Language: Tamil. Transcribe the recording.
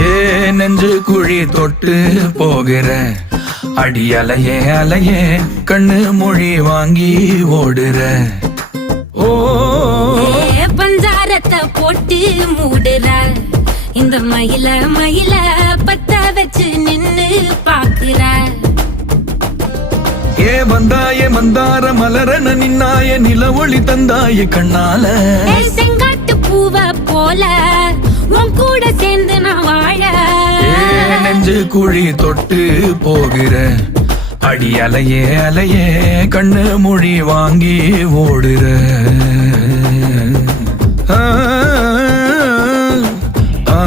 ஏ நெஞ்சு குழி தொட்டு போகிற அடி அலையே அலையே கண்ணு மொழி வாங்கி ஓடுற. ஓ பஞ்சாரத்தை போட்டு மூடுற இந்த மயில மயில பத்த வச்சு நின்னு பாக்குற. ஏ வந்தாய மந்தார மலரன நின்னாய நில ஒளி தந்தாய கண்ணால. செங்காட்டு பூவ போல உன் கூட சேர்ந்து நான் வாழ. நெஞ்சு குழி தொட்டு போகிற அடி அலையே அலையே கண்ணு மொழி வாங்கி ஓடுற. ஆ ஆ